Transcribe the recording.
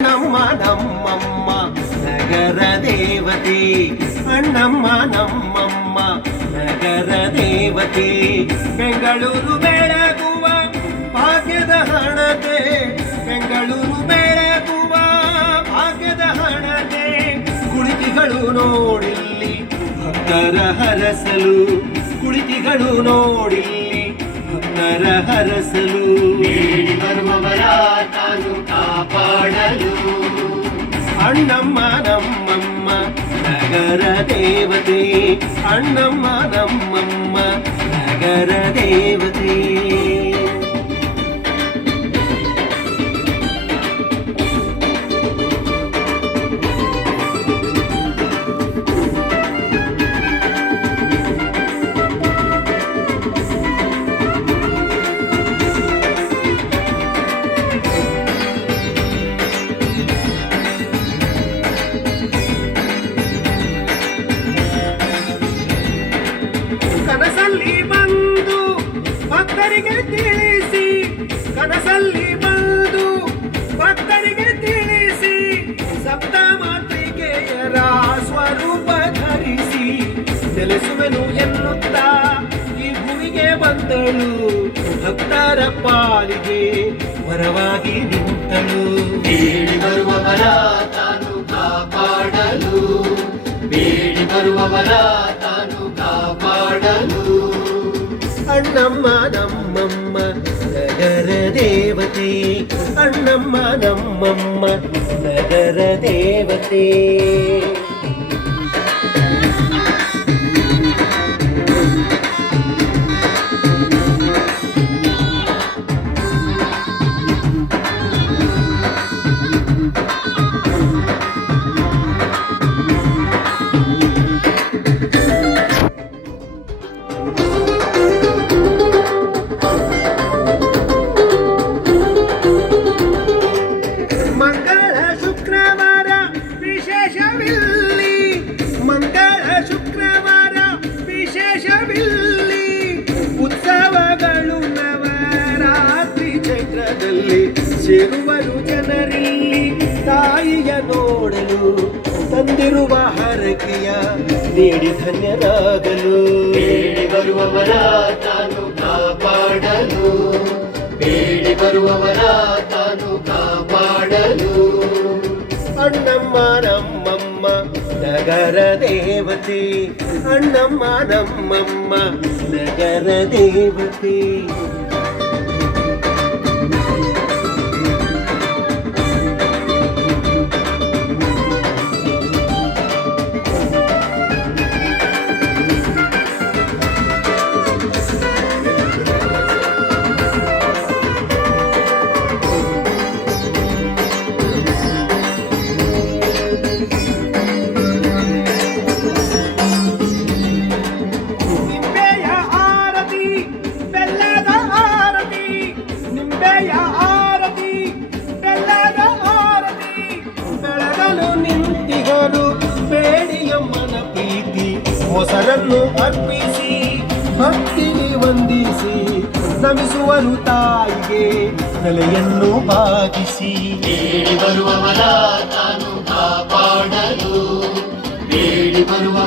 ನಮ್ಮ ನಮ್ಮಮ್ಮ ನಗರ ದೇವತೆ ಅಣ್ಣಮ್ಮ ನಮ್ಮಮ್ಮ ನಗರ ದೇವತೆ ಬೆಂಗಳೂರು ಬೆಳಗುವ ಭಾಗ್ಯದ ಹಣತೆ ಬೆಂಗಳೂರು ಬೆಳಗುವ ಭಾಗ್ಯದ ಹಣತೆ ಕುಳಿತಿಗಳು ನೋಡಿಲ್ಲಿ ಭಕ್ತರ ಹರಸಲು ಕುಳಿತಿಗಳು ನೋಡಿಲ್ಲಿ ಭಕ್ತರ ಹರಸಲು ಬೇಡಿ ಬರುವವರ ತಾನು ಕಾಪಾಡಲು ಅಣ್ಣಮ್ಮ ನಮ್ಮಮ್ಮ ನಗರ ದೇವತೆ ಅಣ್ಣಮ್ಮ ನಮ್ಮಮ್ಮ ನಗರ ದೇವತೆ ಕನಸಲ್ಲಿ ಬಂದು ಭಕ್ತರಿಗೆ ತಿಳಿಸಿ ಕನಸಲ್ಲಿ ಬಂದು ಭಕ್ತರಿಗೆ ತಿಳಿಸಿ ಸಪ್ತ ಮಾತೃಕೆಯರ ಸ್ವರೂಪ ಧರಿಸಿ ನೆಲೆಸುವೆನು ಎನ್ನುತ್ತಾ ಈ ಭೂಮಿಗೆ ಬಂದಳು ಭಕ್ತರ ಪಾಲಿಗೆ ವರವಾಗಿ ನಿಂತಳು ಬೇಡಿ ಬರುವವರ ತಾನು ಕಾಪಾಡಲು ಬೇಡಿ ಬರುವವರ ತಾನು ಕಾಪಾಡಲು ಅಣ್ಣಮ್ಮ ನಮ್ಮಮ್ಮ ನಗರ ದೇವತೆ ಅಣ್ಣಮ್ಮ ನಮ್ಮಮ್ಮ ನಗರ ದೇವತೆ ಮಂಗಳ ಶುಕ್ರವಾರ ವಿಶೇಷವಿಲ್ಲಿ ಮಂಗಳ ಶುಕ್ರವಾರ ವಿಶೇಷವಿಲ್ಲಿ ಉತ್ಸವಗಳು ನವರಾತ್ರಿ ಚೈತ್ರದಲ್ಲಿ ಸೇರುವರು ಜನರಲ್ಲಿ ತಾಯಿಯ ನೋಡಲು ತಂದಿರುವ ಹರಕೆಯ ನೀಡಿ ಧನ್ಯರಾಗಲು ಬೇಡಿ ಬರುವವರ ತಾನು ಕಾಪಾಡಲು ಬೇಡಿ ಬರುವವರ ತಾನು ಕಾಪಾಡಲು ಅಣ್ಣಮ್ಮ ನಮ್ಮಮ್ಮ ನಗರ ದೇವತೆ ಅಣ್ಣಮ್ಮ ನಮ್ಮಮ್ಮ ನಗರ ದೇವತೆ ನಿಂಬೆಯ ಆರತಿ ಬೆಲ್ಲದ ಆರತಿ ನಿಂಬೆಯ ಆರತಿ ಬೆಲ್ಲದ ಆರತಿ ಬೆಳಗಲು ನಿಂತಿಗರು ಬೇಡಿಯಮ್ಮನ ಪ್ರೀತಿ ಮೊಸರನ್ನು ಅರ್ಪಿಸಿ ಭಕ್ತಿಗೆ ವಂದಿಸಿ ನಮಿಸುವರು ತಾಯಿಗೆ ತಲೆಯನ್ನು ಬಾಗಿಸಿ ಬೇಡಿ ಬರುವವರ ತಾನು ಕಾಪಾಡಲು ಬೇಡಿ ಬರುವ